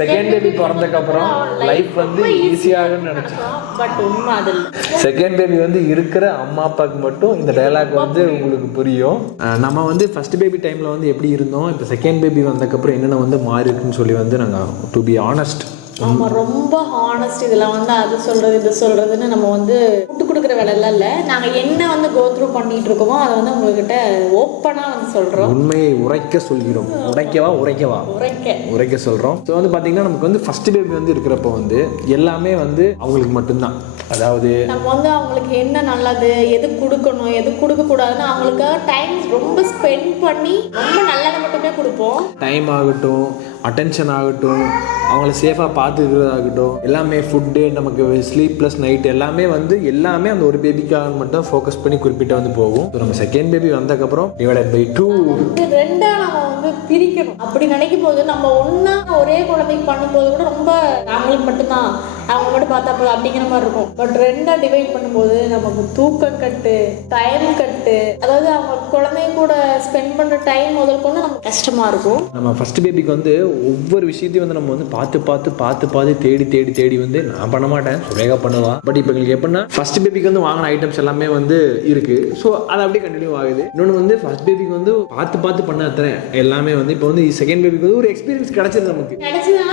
Second baby பிறந்ததுக்கு அப்புறம் life வந்து ஈஸியாகும்னு நினைச்சேன். பட் உண்மை அது இல்லை. செகண்ட் பேபி வந்து இருக்கிற அம்மா அப்பாவுக்கு மட்டும் இந்த டைலாக் வந்து உங்களுக்கு புரியும். நம்ம வந்து ஃபர்ஸ்ட் பேபி டைம்ல வந்து எப்படி இருந்தோம், இப்போ செகண்ட் பேபி வந்ததுக்கப்புறம் என்னென்ன வந்து மாறி இருக்குன்னு சொல்லி வந்து நாங்கள் டு பி ஆனஸ்ட். ஆமாம், ரொம்ப ஹானஸ்ட். இதில் வந்து அது சொல்கிறது இது சொல்கிறதுன்னு நம்ம வந்து விட்டு கொடுக்குற வேலைலாம் இல்லை. நாங்கள் என்ன வந்து கோ த்ரூ பண்ணிகிட்டு இருக்கோமோ அதை வந்து உங்ககிட்ட ஓப்பனாக வந்து சொல்கிறோம். உண்மையை உரைக்க சொல்கிறோம். உரைக்க சொல்கிறோம். ஸோ வந்து பார்த்தீங்கன்னா நமக்கு வந்து ஃபர்ஸ்ட் பேபி வந்து இருக்கிறப்ப வந்து எல்லாமே வந்து அவங்களுக்கு மட்டும்தான். அதாவது நம்ம வந்து அவங்களுக்கு என்ன நல்லது, எது கொடுக்கணும், எது கொடுக்கக்கூடாதுன்னு அவங்களுக்காக டைம் ரொம்ப ஸ்பெண்ட் பண்ணி ரொம்ப நல்லதை மட்டுமே கொடுப்போம். டைம் ஆகட்டும், அட்டென்ஷன் ஆகட்டும், அவங்கள சேஃபாக பார்த்துக்கிறதாகட்டும், எல்லாமே ஃபுட்டு, நமக்கு ஸ்லீப் ப்ளஸ் நைட் எல்லாமே வந்து எல்லாமே அந்த ஒரு பேபிக்காக மட்டும் ஃபோக்கஸ் பண்ணி குறிப்பிட்ட வந்து போகும். ஸோ நம்ம செகண்ட் பேபி வந்ததுக்கப்புறம் டிவைடட் பை 2 ரெண்டா நம்ம வந்து பிரிக்கணும். அப்படி நினைக்கும் போது நம்ம ஒன்றா ஒரே குழந்தைக்கு பண்ணும்போது கூட ரொம்ப அவங்களுக்கு மட்டும்தான் அவங்க மட்டும் பார்த்தா போதும் அப்படிங்கிற மாதிரி இருக்கும். பட் ரெண்டா டிவைட் பண்ணும்போது நமக்கு தூக்கம் கட்டு, டைம் கட்டு, அதாவது அவங்க குழந்தைய கூட ஸ்பெண்ட் பண்ணுற டைம் முதல் கொண்டு நமக்கு கஷ்டமாக இருக்கும். நம்ம ஃபர்ஸ்ட் பேபிக்கு வந்து ஒவ்வொரு விஷயத்தையும் வந்து நம்ம வந்து பார்த்து தேடி வந்து நான் பண்ண மாட்டேன், சுரேகா பண்ணுவா. பட் இப்போ எங்களுக்கு எப்படின்னா ஃபர்ஸ்ட் பேபிக்கு வந்து வாங்கின ஐட்டம்ஸ் எல்லாமே வந்து இருக்கு. ஸோ அது அப்படியே கண்டினியூ ஆகுது. இன்னொன்று வந்து ஃபர்ஸ்ட் பேபிக்கு வந்து பார்த்து பண்ண எல்லாமே வந்து இப்போ வந்து செகண்ட் பேபிக்கு வந்து ஒரு எக்ஸ்பீரியன்ஸ் கிடைச்சது நமக்கு.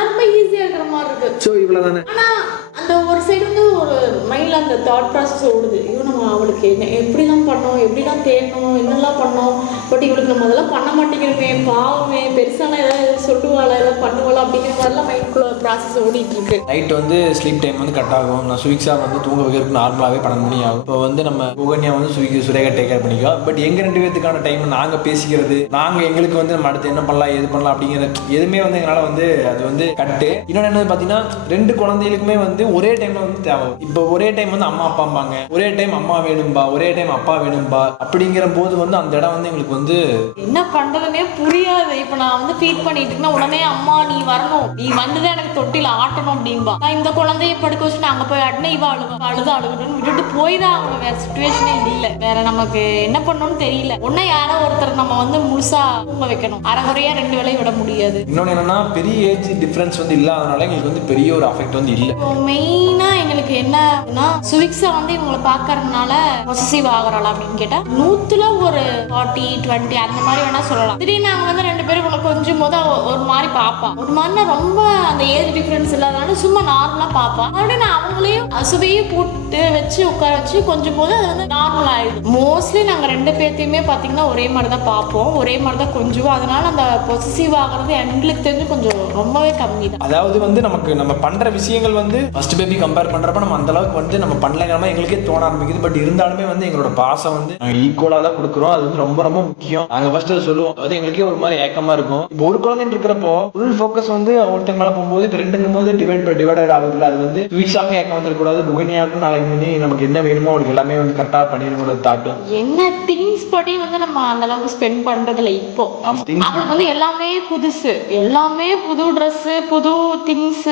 ரொம்ப ஈஸியாக இருக்கிற மாதிரி இருக்கு. ஸோ இவ்வளோ தானே. ஆனால் அந்த ஒரு சைடு வந்து ஒரு மைண்டில் அந்த தாட் ப்ராசஸ் ஓடுது. இவன் நம்ம அவளுக்கு என்ன எப்படிலாம் பண்ணோம், எப்படிலாம் தேடணும், என்னெல்லாம் பண்ணோம். பட் இவளுக்கு நம்ம அதெல்லாம் பண்ண மாட்டேங்கிறோமே, பாவமே, பெருசான ஏதாவது சொல்லுவாளா, ஏதாவது பண்ணுவாளா அப்படிங்கிற மாதிரிலாம் மைண்ட்குள்ள ப்ராசஸ் ஓடிட்டு இருக்கு. நைட் வந்து ஸ்லீப் டைம் வந்து கட் ஆகும். நான் சுவிக்ஸா வந்து தூங்க வைக்கிறதுக்கு நார்மலாகவே 12 மணி ஆகும். இப்போ வந்து நம்ம புகன்யா வந்து சுரேகா டேக் கேர் பண்ணிக்கோ. பட் எங்கள் 2 பேத்துக்கான டைம் நாங்கள் பேசிக்கிறது, நாங்கள் எங்களுக்கு வந்து நம்ம அடுத்து என்ன பண்ணலாம், எது பண்ணலாம் அப்படிங்கிற எதுவுமே வந்து எங்களால் வந்து அது வந்து கட்டு. இன்னொன்று என்ன பார்த்தீங்கன்னா 2 குழந்தைகளுக்குமே வந்து ஒரே டைம்ல வந்து தேவை. இப்போ ஒரே டைம் வந்து அம்மா அப்பாம்பாங்க, ஒரே டைம் அம்மா வேணும்பா, ஒரே டைம் அப்பா வேணும்பா. அப்படிங்கிற போது வந்து அந்த இடம் வந்து எங்களுக்கு வந்து என்ன பண்றதுன்னே புரியாது. இப்போ நான் வந்து ஃபீட் பண்ணிட்டு இருக்கேன், உடனே அம்மா நீ வரணும், நீ வந்துதான் எனக்கு தொட்டில ஆட்டணும் அப்படின்பா. நான் இந்த குழந்தைய படுக்க வச்சுட்டு அங்கே போய் அட்னை இவா அழுதுன்னு விட்டுட்டு போய் தான் அவங்க வேற சுச்சுவேஷனே இல்லை. வேற நமக்கு என்ன பண்ணணும்னு தெரியல. ஒன்னும் யாரோ ஒருத்தர் நம்ம வந்து முழுசா தூங்க வைக்கணும். அரைகுறையா 2 வேளையும் விட முடியாது. இன்னொன்று என்னன்னா பெரிய ஏஜ் டிஃபரன்ஸ் வந்து இல்லாதனால எங்களுக்கு வந்து பெரிய ஒரு அஃபெக்ட் வந்து இல்லை. மெயினா எங்களுக்கு என்னன்னா சுவிக்ஸா வந்து இவங்களை பாக்கறதுனால பொசசிவ் ஆகுறாளா அப்படின்னு கேட்டா 100ல ஒரு 40, 20 அந்த மாதிரி வேணா சொல்லலாம். திடீர்னு நாங்க வந்து 2 பேரும் இவங்களை கொஞ்சம் போது ஒரு மாதிரி பாப்பா, ஒரு மாதிரி ரொம்ப அந்த ஏஜ் டிஃபரன்ஸ் இல்லாதனால சும்மா நார்மலா பாப்பா. மறுபடியும் நான் அவங்களையும் சுவையை போட்டு வச்சு உட்கார வச்சு கொஞ்சம் போது அது வந்து நார்மல் ஆயிடும். மோஸ்ட்லி நாங்க 2 பேர்த்தையுமே பாத்தீங்கன்னா ஒரே மாதிரி தான் பார்ப்போம், ஒரே மாதிரி தான் கொஞ்சம். அதனால அந்த பொசசிவ் ஆகுறது எங்களுக்கு தெரிஞ்சு கொஞ்சம் ரொம்பவே கம்மி தான். அதாவது வந்து நமக்கு நம்ம பண்ற விஷயங்கள் வந்து ஃபர்ஸ்ட் பேபி கம்பேர் பண்றப்ப நம்ம அந்த அளவுக்கு வந்து நம்ம பண்ணலங்கிறமா எங்களுக்கே தோண ஆரம்பிக்குது. பட் இருந்தாலுமே வந்து எங்களோட பாசம் வந்து நாங்கள் ஈக்குவலா தான் கொடுக்குறோம். அது வந்து ரொம்ப ரொம்ப முக்கியம். நாங்க ஃபர்ஸ்ட் சொல்லுவோம், அது எங்களுக்கே ஒரு மாதிரி ஏக்கமா இருக்கும். இப்போ ஒரு குழந்தைன்னு இருக்கிறப்போ ஃபுல் ஃபோக்கஸ் வந்து ஒருத்தங்க மேல போகும்போது இப்போ 2ங்கும் போது டிவைடட் ஆகுதுல. அது வந்து வீக்ஸாக ஏக்கம் வந்துடக்கூடாது. புகனியாக்கும் நாளைக்கு வந்து நமக்கு என்ன வேணுமோ அவங்களுக்கு எல்லாமே வந்து கரெக்டா பண்ணிடக்கூடாது தாட்டும். என்ன திங்ஸ் படி வந்து நம்ம அந்த அளவுக்கு ஸ்பெண்ட் பண்றதுல இப்போ அவங்களுக்கு வந்து எல்லாமே புதுசு, எல்லாமே புது ட்ரெஸ், புது திங்ஸ்,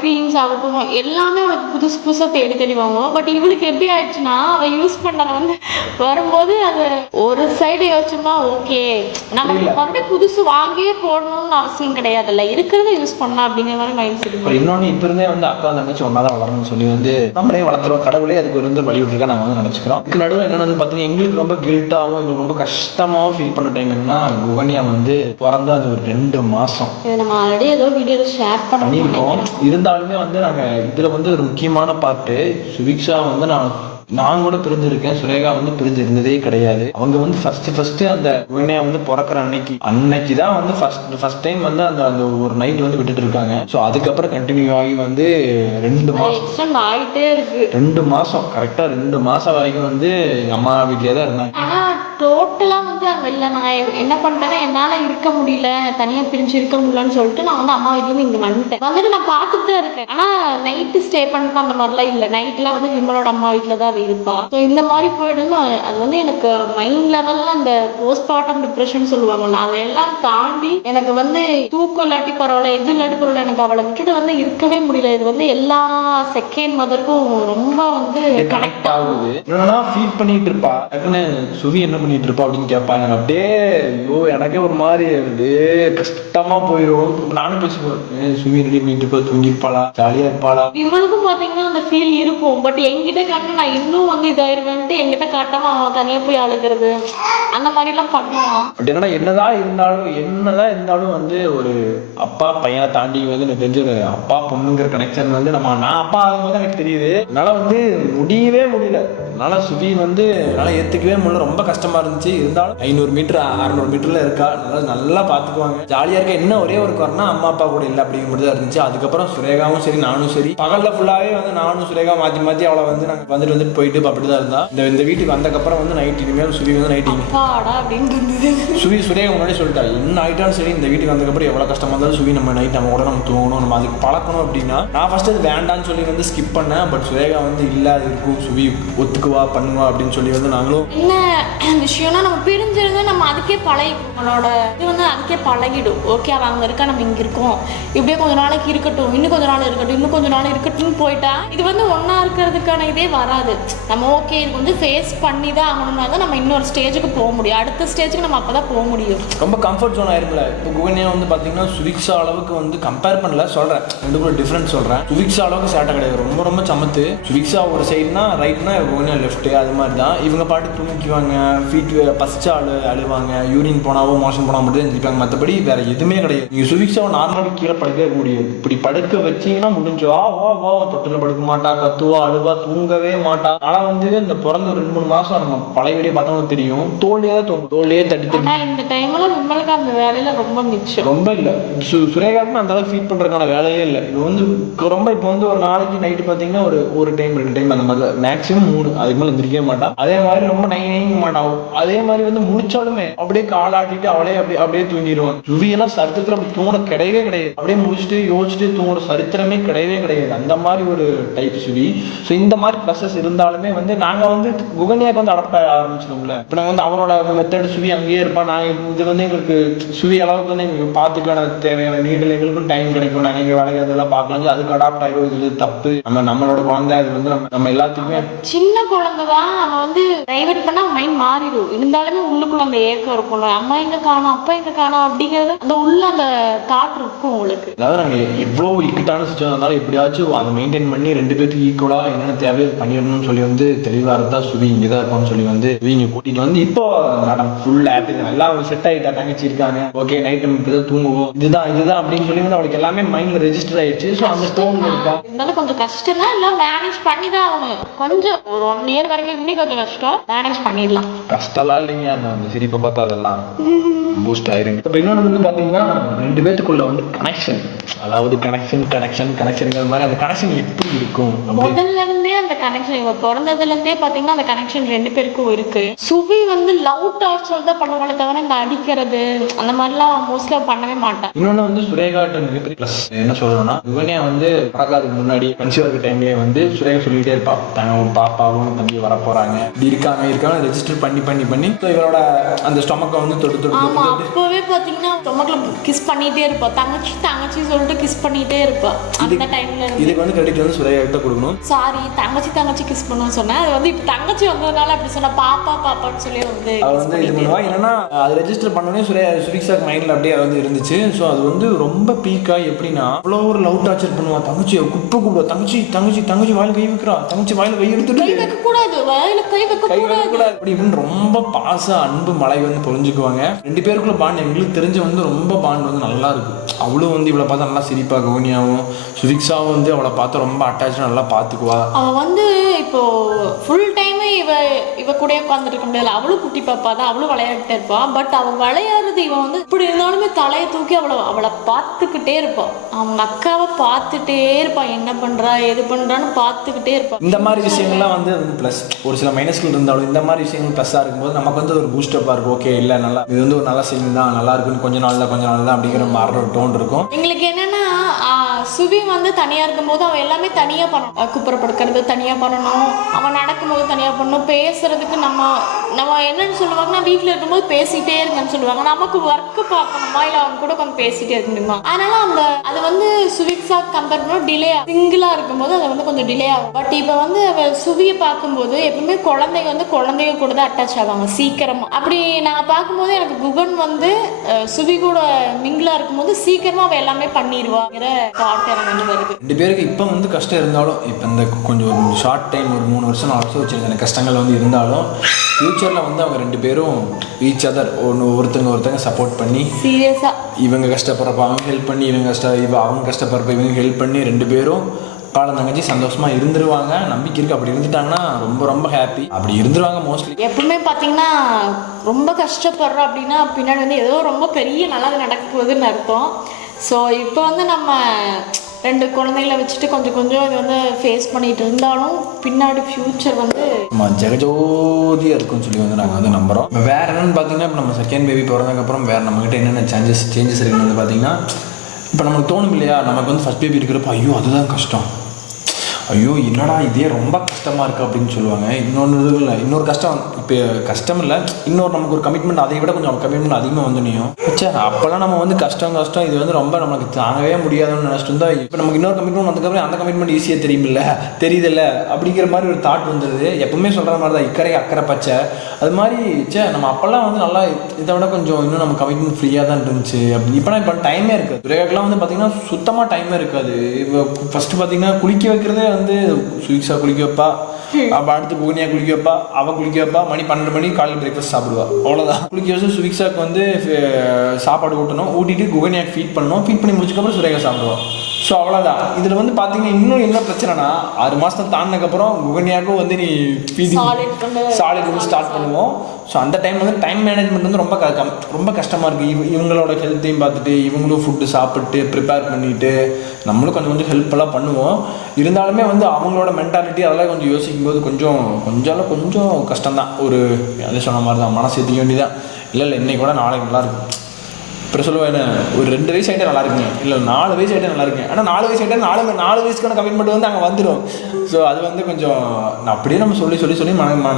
க்ரீம்ஸ் ஆகட்டும் எல்லாமே அவளுக்கு புதுசு புதுசாக தேடி வாங்குவோம். பட் இவளுக்கு எப்படி ஆயிடுச்சுன்னா அவ யூஸ் பண்ண வந்து வரும்போது அது ஒரு சைடு யோசிச்சோம்னா ஓகே நம்ம மறுபடியும் புதுசு வாங்கியே போடணும்னு அவசியம் கிடையாதுல்ல, இருக்கிறத யூஸ் பண்ணலாம் அப்படிங்கிற மாதிரி மைண்ட் செட். இன்னொன்று இப்போ இருந்தே வந்து அக்கா தங்கச்சி ஒன்னாதான் வளரணும்னு சொல்லி வந்து நம்மளே வளர்த்துறோம். கடவுளே அதுக்கு ஒரு வழி விட்டுருக்கா நாங்கள் வந்து நினைச்சுக்கிறோம். இதுக்கு நடுவில் என்னென்னு பார்த்தீங்கன்னா எங்களுக்கு ரொம்ப கில்ட்டாகவும் எங்களுக்கு ரொம்ப கஷ்டமாகவும் ஃபீல் பண்ண டைம் என்னன்னா குகன்யா வந்து பிறந்து அது ஒரு 2 மாசம். இது நம்ம ஆல்ரெடி ஏதோ வீடியோவில் ஷேர் பண்ணியிருக்கோம். இருந்தாலுமே வந்து நாங்கள் இதில் வந்து ஒரு முக்கியமான பார்ட்டு சுவிக்ஷா வந்து நான் கூட பிரிஞ்சிருக்கேன், சுரேகா வந்து பிரிஞ்சு இருந்ததே கிடையாது. அவங்க வந்து ஃபர்ஸ்ட் அந்த குழந்தைய வந்து பிறக்கிற அன்னைக்கு தான் வந்து ஃபர்ஸ்ட் டைம் வந்து அந்த ஒரு நைட் வந்து விட்டுட்டு இருக்காங்க. ஸோ அதுக்கப்புறம் கண்டினியூ ஆகி வந்து 2 மாசம் ஆகிட்டே இருக்கு. 2 மாசம் கரெக்டா 2 மாசம் வரைக்கும் வந்து அம்மா வீட்லயே தான் இருந்தாங்க. ஆனா டோட்டலா வந்து அங்க இல்லை. நான் என்ன பண்றேன்னா என்னால இருக்க முடியல, தனியா பிரிஞ்சு இருக்க முடியலன்னு சொல்லிட்டு நான் வந்து அம்மா வீட்ல இங்க வந்துட்டு நான் பார்த்துட்டு தான் இருக்கேன். ஆனா நைட்டு ஸ்டே பண்றது அந்த மாதிரிலாம் இல்லை. நைட்லாம் வந்து விமலோட அம்மா வீட்டுல தான் இருப்பா. ஸோ இந்த மாதிரி போயிடுன்னு அது வந்து எனக்கு மைண்ட் லெவல்ல அந்த போஸ்ட்மார்ட்டம் டிப்ரெஷன் சொல்லுவாங்கல்ல, அதையெல்லாம் தாண்டி எனக்கு வந்து தூக்கம் இல்லாட்டி பரவாயில்ல, எது இல்லாட்டி பரவாயில்ல, எனக்கு அவளை விட்டுட்டு வந்து இருக்கவே முடியல. இது வந்து எல்லா செகண்ட் மதருக்கும் ரொம்ப வந்து கனெக்ட் ஆகுது. என்னன்னா ஃபீல் பண்ணிட்டு இருப்பா. சுவி என்ன பண்ணிட்டு இருப்பா அப்படின்னு கேட்பாங்க. அப்படியே ஐயோ எனக்கே ஒரு மாதிரி அப்படியே கஷ்டமா போயிடும். நானும் பேசுவேன் சுவி ரெடி மீட்டு போய் தூங்கிருப்பாளா, ஜாலியா இருப்பாளா. இவனுக்கும் பாத்தீங்கன்னா அந்த ஃபீல் இருக்கும். பட் என்கிட்ட காட்டினா நான் இன்னும் வந்து இதாயிருவேன்ட்டு என்கிட்ட காட்டாம அவன் தனியா போய் அழுகிறது அந்த மாதிரி எல்லாம் பண்ணுவான். பட் என்னதான் இருந்தாலும் வந்து ஒரு அப்பா பையனை தாண்டி வந்து எனக்கு தெரிஞ்ச ஒரு அப்பா பொண்ணுங்கிற கனெக்ஷன் வந்து நான் அப்பா ஆகும்போது எனக்கு தெரியுது. என்னால வந்து முடியவே முடியல. என்னால சுவி வந்து என்னால ஏத்துக்கவே முடியல. ரொம்ப கஷ்டமா இருந்துச்சு. இருந்தாலும் 500 மீட்டர் 600 மீட்டர்ல இருக்கா, நல்லா பாத்துக்குவாங்க, ஜாலியா இருக்க. என்ன ஒரே ஒரு காரணம் அம்மா அப்பா கூட இல்லை அப்படிங்கிறது தான் இருந்துச்சு. அதுக்கப்புறம் சுரேகாவும் சரி நானும் சரி பகல்ல ஃபுல்லாவே வந்து நானும் சுரேகா மாத்தி அவளை வந்து நாங்க வந்துட்டு போயிட்டு அப்படிதான் இருந்தா. இந்த வீட்டுக்கு வந்தக்கப்புறம் வந்து நைட் இனிமேல் சுவி வந்து நைட் சுவி சுரேகா முன்னாடி சொல்லிட்டா என்ன ஆயிட்டாலும் சரி இந்த வீட்டுக்கு வந்ததுக்கப்புறம் எவ்வளவு கஷ்டமா இருந்தாலும் சுவி நம்ம நைட் நம்ம கூட நம்ம தூங்கணும், நம்ம அதுக்கு பழக்கணும் அப்படின்னா நான் ஃபர்ஸ்ட் அது வேண்டான்னு சொல்லி வந்து ஸ்கிப் பண்ணேன். பட் சுரேகா வந்து இல்ல அது இருக்கும், சுவி ஒத்துக்குவா பண்ணுவா அப்படின்னு சொல்லி வந்து நாங்களும் என்ன விஷயம்னா நம்ம பிரிஞ்சிருந்தா நம்ம அதுக்கே நம்மளோட இது வந்து அதுக்கே பழகிடும். ஓகே அவன் அங்க இருக்கா, நம்ம இங்க இருக்கோம், இப்படியே கொஞ்ச நாளைக்கு இருக்கட்டும், இன்னும் கொஞ்ச நாள் இருக்கட்டும் போயிட்டா இது வந்து ஒன்னா இருக்கிறதுக்கான இதே வராது. நம்ம ஓகே இது வந்து ஃபேஸ் பண்ணி தான் ஆகணும்னா தான் நம்ம இன்னொரு ஸ்டேஜுக்கு போக முடியும். அடுத்த ஸ்டேஜுக்கு நம்ம அப்பதான் போக முடியும். ரொம்ப கம்ஃபர்ட் ஜோன் ஆயிருக்குல்ல. இப்போ குகன்யா வந்து பாத்தீங்கன்னா சுவிக்ஷா அளவுக்கு வந்து கம்பேர் பண்ணல, சொல்றேன் ரெண்டு கூட டிஃபரன்ஸ் சொல்றேன். சுவிக்ஷா அளவுக்கு சேட்டை கிடையாது, ரொம்ப சமத்து. சுவிக்ஷா ஒரு சைடுனா ரைட்னா குகன்யா லெஃப்ட், அது மாதிரி தான். இவங்க பாட்டு தூங்கிக்குவாங்க, ஃபீட் பசிச்சா அழுவாங்க, யூரின் போனாவோ மோஷன் போனா மட்டும் எழுந்திருப்பாங்க, மற்றபடி வேற எதுவுமே கிடையாது. நீங்க சுவிக்ஷாவை நார்மலாக கீழே படுக்கவே முடியாது. இப்படி படுக்க வச்சீங்கன்னா முடிஞ்சு வா தொட்டில படுக்க மாட்டா, கத்துவா அழுவா, தூங்கவே மாட்டா. ஆனா வந்து இந்த பிறந்த ஒரு 2-3 மாசம் நம்ம பழைய வீடியோ பார்த்தோம்னா தெரியும், தோல்லையே தட்டி இந்த டைம்ல நம்மளுக்கு அந்த வேலையில ரொம்ப மிச்சம் ரொம்ப இல்ல. சுரேகாவுக்கு அந்த அளவுக்கு ஃபீட் பண்றதுக்கான வேலையே இல்லை. இது வந்து ரொம்ப இப்போ வந்து ஒரு நாளைக்கு நைட்டு பார்த்தீங்கன்னா ஒரு டைம் 2 டைம் அந்த மாதிரி, மேக்ஸிமம் 3, அதுக்கு மேலே எந்திரிக்கவே மாட்டா. அதே மாதிரி ரொம்ப நைங்க மாட்டாவும். அதே மாதிரி வந்து முடிச்சாலுமே அப்படியே காலாட்டிட்டு அவளே அப்படியே தூங்கிடுவான். சுவியெல்லாம் சரித்திரத்துல அப்படி தூங்க கிடையவே கிடையாது. அப்படியே முடிச்சுட்டு யோசிச்சுட்டு தூங்குற சரித்திரமே கிடையவே கிடையாது. அந்த மாதிரி ஒரு டைப் சுவி. ஸோ இந்த மாதிரி ப்ளஸஸ் இருந்தாலுமே வந்து நாங்கள் வந்து குகன்யாவுக்கு வந்து அடப்ப ஆரம்பிச்சிடும்ல. இப்போ நாங்கள் வந்து அவனோட மெத்தட் சுவி அங்கேயே இருப்பான். நாங்கள் இது வந்து எங்களுக்கு சுவி அளவுக்கு வந்து எங்களுக்கு பார்த்துக்கான தேவையான நீட்டில் எங்களுக்கும் டைம் கிடைக்கும். நாங்கள் எங்கள் வேலைக்கு அதெல்லாம் பார்க்கலாம், அதுக்கு அடாப்ட் ஆகிடும். இது தப்பு, நம்மளோட குழந்தை, அது வந்து நம்ம எல்லாத்துக்குமே சின்ன குழந்தை தான். அவன் வந்து டைவர்ட் பண்ணா மைண்ட் மாறிடும். இருந்தாலுமே உள்ளுக்குள்ள அந்த ஏக்கம் இருக்கும்ல, அம்மா எங்க காணும் அப்பா எங்க காணும் அப்படிங்கிறது அந்த உள்ள அந்த தாட் இருக்கும் உங்களுக்கு. அதாவது நாங்கள் எவ்வளோ இக்கட்டான சுச்சுவேஷன் இருந்தாலும் எப்படியாச்சும் அதை மெயின்டைன் பண்ணி 2 பேருக்கு ஈக்குவலாக என்னென்ன தேவையை பண்ணிடணும்னு சொல்லி வந்து தெளிவாக இருந்தா சுவி இங்கே தான் இருக்கும்னு சொல்லி வந்து இவங்க கூட்டிட்டு வந்து இப்போ மேடம் ஃபுல் ஹாப்பி தான், எல்லாம் செட் ஆகிட்டா, தங்கச்சி இருக்காங்க, ஓகே நைட் நம்ம இப்போ தூங்குவோம், இதுதான் அப்படின்னு சொல்லி வந்து அவளுக்கு எல்லாமே மைண்ட்ல ரெஜிஸ்டர் ஆயிடுச்சு. ஸோ அந்த ஸ்டோன் இருக்கா இருந்தாலும் கொஞ்சம் கஷ்டம் தான், எல்லாம் மேனேஜ் பண்ணி தான் ஆகணும். கொஞ்சம் ஒரு 1 இயர் வரைக்கும் இன்னும் கொஞ்சம் கஷ்டம், மேனேஜ் பண்ணிடலாம். கஷ்டம்லாம் இல்லைங்க, அந்த சிரிப்பை பார்த்தா அதெல்லாம் பூஸ்ட் ஆயிருங்க. இப்போ இன்னொன்று வந்து பார்த்தீங்கன்னா 2 பேத்துக்குள்ள வந்து கனெக்ஷன், அதாவது கனெக்ஷன்ங்கிற மாதிரி அந்த கனெக்ஷன் எப்படி இருக்கும் முதல்ல இருந்தே அந்த கனெக்ஷன், இவ பிறந்ததுல இருந்தே பாத்தீங்கன்னா அந்த கனெக்ஷன் 2 பேருக்கும் இருக்கு. சுவி வந்து லவ் டார்ச்சர் தான் பண்ணுவாங்களே தவிர இந்த அடிக்கிறது அந்த மாதிரிலாம் மோஸ்ட்லா பண்ணவே மாட்டேன். இன்னொன்னு வந்து சுரேகாட்ட மிகப்பெரிய ப்ளஸ் என்ன சொல்லணும்னா, யுவனியா வந்து பறக்காதுக்கு முன்னாடி கன்சீவ் இருக்க டைம்லேயே வந்து சுரேகா சொல்லிட்டே இருப்பா, ஒரு பாப்பாவும் தம்பி வர போறாங்க, இப்படி இருக்காங்க ரெஜிஸ்டர் பண்ணி இவரோட அந்த ஸ்டொமக்கை வந்து தொட்டு அப்பவே பாத்தீங்கன்னா ஸ்டொமக்ல கிஸ் பண்ணிட்டே இருப்பா, தங்கச்சி சொல்லிட்டு கிஸ் பண்ணிட்டே இருப்பா. அந்த டைம்ல இதுக்கு வந்து கிரெடிட் வந்து சுரேகா கிட்ட கொடுக்கணும். சாரி தங்கச்சி கிஸ் பண்ணுன்னு சொன்னேன். அது வந்து இப்ப தங்கச்சி வந்ததுனால அப்படி சொன்னா பாப்பான்னு சொல்லி வந்து அவ வந்து இது பண்ணுவா. என்னன்னா அது ரெஜிஸ்டர் பண்ணோடனே சுரேஷாக்கு மைண்ட்ல அப்படியே வந்து இருந்துச்சு. ஸோ அது வந்து ரொம்ப பீக்கா எப்படின்னா அவ்வளோ ஒரு லவ் டார்ச்சர் பண்ணுவா. தங்கச்சி கூப்பிடுவா, தங்கச்சி வாயில கை வைக்கிறா, தங்கச்சி வாயில கை எடுத்துட்டு கை வைக்க கூடாது, வாயில கை வைக்க கூடாது அப்படின்னு ரொம்ப பாச அன்பு மழை வந்து பொழிஞ்சுக்குவாங்க. 2 பேருக்குள்ள பாண்ட் எங்களுக்கு தெரிஞ்ச வந்து ரொம்ப பாண்ட் வந்து நல்லா இருக்கு. அவளும் வந்து இவளை பார்த்தா நல்லா சிரிப்பா, கவுனியாவும் சுவிக்ஷாவும் வந்து அவளை பார்த்தா ரொம்ப அட்டாச் நல்லா பார்த்துக்குவா. அவள் வந்து இப்போ ஃபுல் டைம் இவ கூட உட்காந்துட்டு இருக்க முடியாது. அவளும் குட்டி பாப்பா தான், அவளும் விளையாடிட்டே இருப்பா. பட் அவள் விளையாடுறது இவன் வந்து இப்படி இருந்தாலுமே தலையை தூக்கி அவளை பார்த்துக்கிட்டே இருப்பான். அவங்க அக்காவை பார்த்துட்டே இருப்பான், என்ன பண்றா எது பண்றான்னு பார்த்துக்கிட்டே இருப்பான். இந்த மாதிரி விஷயங்கள்லாம் வந்து ப்ளஸ். ஒரு சில மைனஸ்கள் இருந்தாலும் இந்த மாதிரி விஷயங்கள் ப்ளஸ்ஸாக இருக்கும்போது நமக்கு வந்து ஒரு பூஸ்டப்பாக இருக்கும். ஓகே இல்லை நல்லா இது வந்து ஒரு நல்ல சீன் தான், நல்லா இருக்குன்னு கொஞ்ச நாள் தான் அப்படிங்கிற மாறுற ஒரு டோன் இருக்கும். எங்களுக்கு என்னன்னா சுவி வந்து தனியா இருக்கும்போது அவன் எல்லாமே தனியா பண்ணணும். குப்புறப்படுக்கிறது தனியா பண்ணணும், அவன் நடக்கும்போது தனியா பண்ணணும், பேசுறதுக்கு நம்ம நம்ம என்னன்னு சொல்லுவாங்கன்னா வீட்டில் இருக்கும்போது பேசிட்டே இருங்கன்னு சொல்லுவாங்க. நமக்கு ஒர்க்கு பார்க்கணுமா இல்லை அவங்க கூட கொஞ்சம் பேசிட்டே இருக்க முடியுமா? அதனால அது வந்து சுவிக்ஸா கம்பேர் பண்ண டிலே ஆகும். சிங்கிளா இருக்கும்போது அது வந்து கொஞ்சம் டிலே ஆகும். பட் இப்போ வந்து சுவியை பார்க்கும்போது எப்பவுமே குழந்தைங்க கூட தான் அட்டாச் ஆவாங்க சீக்கிரமா. அப்படி நான் பார்க்கும்போது எனக்கு குகன் வந்து சுவி கூட மிங்கிளா இருக்கும்போது சீக்கிரமா அவ எல்லாமே பண்ணிடுவாங்கிற தாட் எனக்கு வந்து வருது. 2 பேருக்கு இப்போ வந்து கஷ்டம் இருந்தாலும், இப்போ இந்த கொஞ்சம் ஷார்ட் டைம் ஒரு 3 வருஷம் 4 வருஷம் வச்சுருக்க கஷ்டங்கள் வந்து இருந்தாலும் ஃப்யூச்சரில் வந்து அவங்க 2 பேரும் ஈச் அதர் ஒருத்தங்க சப்போர்ட் பண்ணி சீரியஸா இவங்க கஷ்டப்படுறப்ப அவங்க ஹெல்ப் பண்ணி அவங்க கஷ்டப்படுறப்ப இவங்க ஹெல்ப் பண்ணி 2 பேரும் காலம் தங்கச்சி சந்தோஷமா இருந்துருவாங்க. நம்பிக்கை இருக்கு. அப்படி இருந்துட்டாங்கன்னா ரொம்ப ரொம்ப ஹாப்பி. அப்படி இருந்துருவாங்க மோஸ்ட்லி. எப்பவுமே பார்த்தீங்கன்னா ரொம்ப கஷ்டப்படுறோம் அப்படின்னா பின்னாடி வந்து ஏதோ ரொம்ப பெரிய நல்லது நடக்க போகுதுன்னு அர்த்தம். ஸோ இப்போ வந்து நம்ம 2 குழந்தைகளை வச்சுட்டு கொஞ்சம் இது வந்து ஃபேஸ் பண்ணிட்டு இருந்தாலும் பின்னாடி ஃபியூச்சர் வந்து ஜெகஜோதியாக இருக்குன்னு சொல்லி வந்து நாங்கள் வந்து நம்புகிறோம். வேறு என்னென்னு பார்த்தீங்கன்னா, இப்போ நம்ம செகண்ட் பேபி பிறந்ததுக்கப்புறம் வேறு நம்மகிட்ட என்னென்ன சேஞ்சஸ் இருக்குன்னு வந்து பார்த்தீங்கன்னா, இப்போ நமக்கு தோணும் இல்லையா, நமக்கு வந்து ஃபஸ்ட் பேபி இருக்கிறப்ப ஐயோ அதுதான் கஷ்டம், ஐயோ என்னடா இதே ரொம்ப கஷ்டமாக இருக்குது அப்படின்னு சொல்லுவாங்க. இன்னொரு கஷ்டம், இப்போ கஷ்டம் இல்லை, நமக்கு ஒரு கமிட்மெண்ட், அதை விட கொஞ்சம் கமிட்மெண்ட் அதிகமாக வந்துனியும் அப்போல்லாம் நம்ம வந்து கஷ்டம் இது வந்து ரொம்ப நமக்கு தாங்கவே முடியாதுன்னு நினச்சிட்டு இருந்தா, இப்போ நமக்கு இன்னொரு கமிட்மெண்ட் வந்ததுக்கப்புறம் அந்த கமிட்மெண்ட் ஈஸியாக தெரியுதில்ல அப்படிங்கிற மாதிரி ஒரு தாட் வந்துடுது. எப்பவுமே சொல்கிற மாதிரி தான், இக்கரை அக்கறை பச்சை. அது மாதிரி நம்ம அப்போல்லாம் வந்து நல்லா இதை விட கொஞ்சம் இன்னும் நம்ம கமிட்மெண்ட் ஃப்ரீயாக தான் இருந்துச்சு. இப்போ டைமே இருக்காது. துரையாக்கெல்லாம் வந்து பார்த்தீங்கன்னா சுத்தமாக டைமே இருக்காது. இப்போ ஃபஸ்ட்டு பார்த்தீங்கன்னா குளிக்க வைக்கிறதே வந்து சுவிக்ஸா குளிக்க வைப்பா, அப்போ அடுத்து குகன்யா குளிக்க வைப்பா, அவள் குளிக்க வைப்பா, மணி 12 மணி காலையில் பிரேக்ஃபாஸ்ட் சாப்பிடுவா, அவ்வளோதான். குளிக்க வச்சு சுவிக்ஸாக்கு வந்து சாப்பாடு ஊட்டிட்டு குகன்யாக்கு ஃபீட் பண்ணி முடிச்சதுக்கப்புறம் சுரேகா சாப்பிடுவா. ஸோ அவ்வளோதான். இதில் வந்து பார்த்தீங்கன்னா இன்னும் என்ன பிரச்சனைனா, 6 மாதம் தாண்டினதுக்கப்புறம் குகன்யாவுக்கும் வந்து நீ ஃபீடிங் சாலிட் வந்து ஸ்டார்ட் பண்ணுவோம். ஸோ அந்த டைம் வந்து டைம் மேனேஜ்மெண்ட் வந்து ரொம்ப கஷ்டமாக இருக்குது. இவங்களோட ஹெல்த்தையும் பார்த்துட்டு இவங்களும் ஃபுட்டு சாப்பிட்டு ப்ரிப்பேர் பண்ணிவிட்டு நம்மளும் கொஞ்சம் ஹெல்ப்ஃபுல்லாக பண்ணுவோம். இருந்தாலுமே வந்து அவங்களோட மென்டாலிட்டி அதெல்லாம் கொஞ்சம் யோசிக்கும் போது கொஞ்சம் கஷ்டம்தான். அதே சொன்ன மாதிரி தான், மனசு ஏற்றிக்க வேண்டியதான். இல்லை இன்னைக்கு கூட நாளைக்கு நல்லாயிருக்கும். அப்புறம் சொல்லுவேன், ஒரு 2 வயசு ஆகிட்டே நல்லா இருக்குங்க, இல்லை 4 வயசு ஆகிட்டே நல்லா இருக்குங்க. ஆனால் 4 வயசு ஆகிட்டே 4 வயசுக்கான கமிட்மெண்ட் வந்து அங்கே வந்துடும். ஸோ அது வந்து கொஞ்சம் அப்படியே நம்ம சொல்லி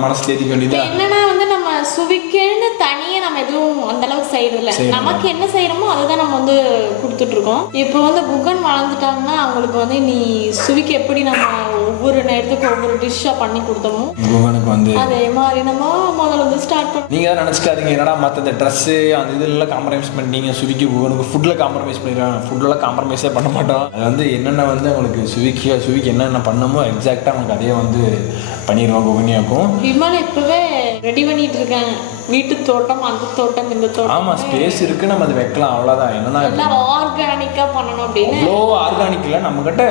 மனசு தேத்திக்க வேண்டியது. என்னன்னா வந்து நம்ம சுவிக்கேன்னு தனியாக நம்ம எதுவும் அந்த அளவுக்கு செய்யறதில்ல. நமக்கு என்ன செய்யறோமோ அதுதான் நம்ம வந்து கொடுத்துட்டு இருக்கோம். இப்போ வந்து குகன் வளர்ந்துட்டாங்கன்னா அவங்களுக்கு வந்து நீ சுவிக்கு எப்படி நம்ம ஒவ்வொரு நேரத்துக்கு ஒவ்வொரு டிஷ்ஷாக பண்ணி கொடுத்தோமோ குகனுக்கு வந்து அதே மாதிரி நம்ம முதல்ல வந்து ஸ்டார்ட் பண்ணோம். நீங்கள் தான் நினச்சிக்காதீங்க என்னடா மற்ற இந்த ட்ரெஸ்ஸு அந்த இதெல்லாம் காம்ப்ரமைஸ் பண்ணி சுவிக்கு குகனுக்கு ஃபுட்டில் காம்ப்ரமைஸ் பண்ணிடுறாங்க. ஃபுட்டெல்லாம் காம்ப்ரமைஸே பண்ண மாட்டோம். அது வந்து என்னென்ன வந்து அவங்களுக்கு சுவிக்கு என்னென்ன பண்ணமோ எக்ஸாக்டாக அவங்களுக்கு அதே வந்து பண்ணிடுவோம். குகன்யாக்கும் விமல் இப்போவே ரெடி பண்ணிட்டு இருக்காங்க. வீட்டு தோட்டம், அந்த தோட்டம், இந்த தோட்டம். ஆமாம், ஸ்பேஸ் இருக்குது, நம்ம அதை வைக்கலாம், அவ்வளோதான். என்னன்னா ஆர்கானிக்காக பண்ணணும் அப்படின்னு. அவ்வளோ ஆர்கானிக் இல்லை, நம்மக்கிட்ட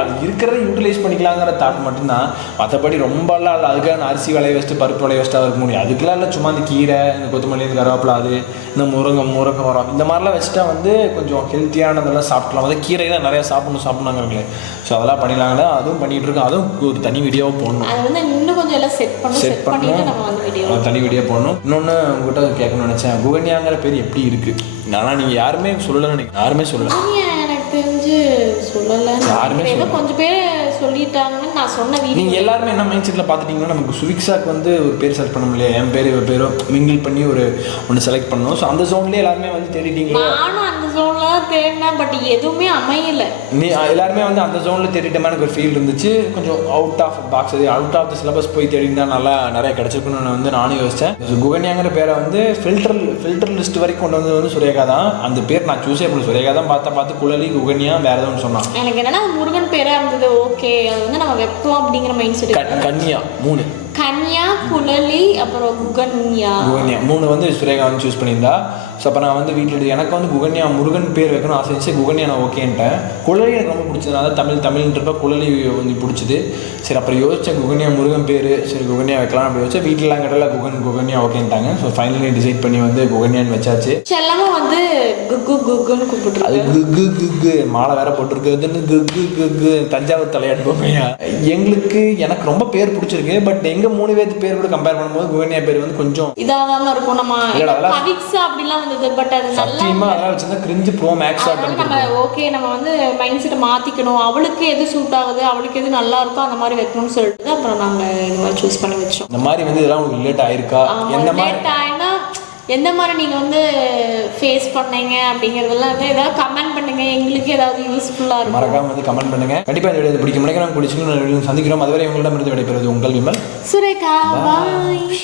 அது இருக்கிறத யூட்டிலைஸ் பண்ணிக்கலாங்கிற தாட் மட்டும்தான். மற்றபடி ரொம்பலாம் இல்லை. அதுக்காக அரிசி விளைய வச்சுட்டு பருப்பு விளைய வச்சுட்டு இருக்க முடியும். அதுக்கெல்லாம் இல்லை. சும்மா இந்த கீரை, இந்த கொத்தமல்லி, இந்த கருவேப்பிலை, அது இந்த முருங்கை மரம், இந்த மாதிரிலாம் வச்சுட்டா வந்து கொஞ்சம் ஹெல்த்தியானதெல்லாம் சாப்பிடலாம். வந்து கீரை தான் நிறையா சாப்பிட்ணுங்கிறீங்களே. ஸோ அதெல்லாம் பண்ணிடலாங்களே. அதுவும் பண்ணிகிட்டு இருக்கோம். அதுவும் ஒரு தனி வீடியோவாக போடணும். அது வந்து இன்னும் கொஞ்சம் எல்லாம் செட் பண்ணிட்டு நம்ம வந்து வீடியோ தனி வீடியோ போடணும். இன்னொன்று உங்கள்கிட்ட கேட்கணும்னு நினச்சேன், குகன்யாங்கிற பேர் எப்படி இருக்குது? ஆனால் நீங்கள் யாருமே சொல்லலை. யாருமே சொல்லலை. எனக்கு தெரிஞ்சு சொல்லலை. யாருமே ஏதோ கொஞ்சம் பேர் சொல்லிட்டாங்கன்னு நான் சொன்ன வீடியோ. நீங்கள் எல்லாருமே என்ன மைண்ட் செட்டில் பார்த்துட்டிங்கன்னா, நமக்கு சுவிக்ஸாக்கு வந்து ஒரு பேர் செலக்ட் பண்ண முடியல. என் பேர் இவ பேரும் மிங்கிள் பண்ணி ஒன்று செலக்ட் பண்ணணும். ஸோ அந்த ஜோன்லேயே எல்லாருமே வந்து தேடிட்டீங்களா? நானும் அந்த ஜோனில் தான் தேடினேன். பட் எதுவுமே அமையலை. எல்லாருமே வந்து அந்த ஜோனில் தேடிட்டோமே எனக்கு ஒரு ஃபீல் இருந்துச்சு. கொஞ்சம் out of box, out of the syllabus போய் தேடினா நல்லா நிறைய கிடச்சிருக்குன்னு வந்து நானும் யோசித்தேன். குகன்யாங்கிற பேரை வந்து ஃபில்டர் லிஸ்ட் வரைக்கும் கொண்டு வந்து சுரேகா தான். அந்த பேர் நான் சூஸே பண்ணி சுரேகா தான் பார்த்து குழலி குகன்யா வேறு எதுவும் சொன்னான். எனக்கு என்னன்னா முருகன் பேராக இருந்தது. ஓகே, அது வந்து நம்ம வைப்போம் அப்படிங்கிற மைண்ட் செட். கன்யா 3, கன்யா, குழலி, அப்புறம் குகன்யா 3 வந்து சுரேகா வந்து சூஸ் பண்ணியிருந்தா. ஸோ அப்போ நான் வந்து வீட்டில் எனக்கு வந்து குகன்யா முருகன் பேர் வைக்கணும் ஆசை இருந்துச்சு. குகன்யா நான் ஓகேன்ட்டேன். குழலி எனக்கு ரொம்ப பிடிச்சது. அதாவது தமிழ்ன்றப்ப குழலி வந்து பிடிச்சிது. சரி அப்புறம் யோசித்தேன், குகன்யா முருகன் பேர், சரி குகன்யா வைக்கலாம் அப்படி வச்சா. வீட்டிலலாம் கிட்டல குகன்யா ஓகேன்ட்டாங்க. ஸோ ஃபைனலி டிசைட் பண்ணி வந்து குகன்யான்னு வச்சாச்சு. செல்லமும் வந்து குக்குன்னு கூப்பிட்டு அது குக்கு மாலை வேற போட்டிருக்குதுன்னு குக்கு தஞ்சாவூர் தலையாட்டு போமையா. எனக்கு ரொம்ப பேர் பிடிச்சிருக்கு. பட் எங்கே எங்க 3 பேர் பேர் கூட கம்பேர் பண்ணும்போது குகன்யா பேர் வந்து கொஞ்சம் இதாதான் இருக்கும். நம்ம இல்லடா, அதெல்லாம் கவிக்ஸா அப்படிலாம் வந்தது. பட் அது நல்லா சத்தியமா அதெல்லாம் வச்சிருந்தா கிரிஞ்சு ப்ரோ மேக்ஸ் அதனால நம்ம ஓகே நம்ம வந்து மைண்ட் செட்டை மாத்திக்கணும். அவளுக்கு எது சூட் ஆகுது, அவளுக்கு எது நல்லா இருக்கோ அந்த மாதிரி வைக்கணும்னு சொல்லிட்டு அப்புறம் நாங்க இந்த மாதிரி சூஸ் பண்ணி வச்சோம். இந்த மாதிரி வந்து இதெல்லாம் உங்களுக்கு ரிலேட் ஆயிருக்கா? எந்த மாதிரி ஆயினா எந்த மாதிரி நீங்கள் வந்து ஃபேஸ் பண்ணீங்க அப்படிங்கிறதெல்லாம் வந்து ஏதாவது கமெண்ட் பண்ணுங்க. எங்களுக்கு ஏதாவது யூஸ்ஃபுல்லாக இருக்கும். மறக்காம வந்து கமெண்ட் பண்ணுங்க. கண்டிப்பா இந்த வீடியோ பிடிக்கும். நினைக்கிறேன் பிடிச்சிக்கணும். சந்திக்கிறோம். அதுவரை உங்களிடமிருந்து விடைபெறுவது உங்கள் விமல் சுரேகா. பாய்.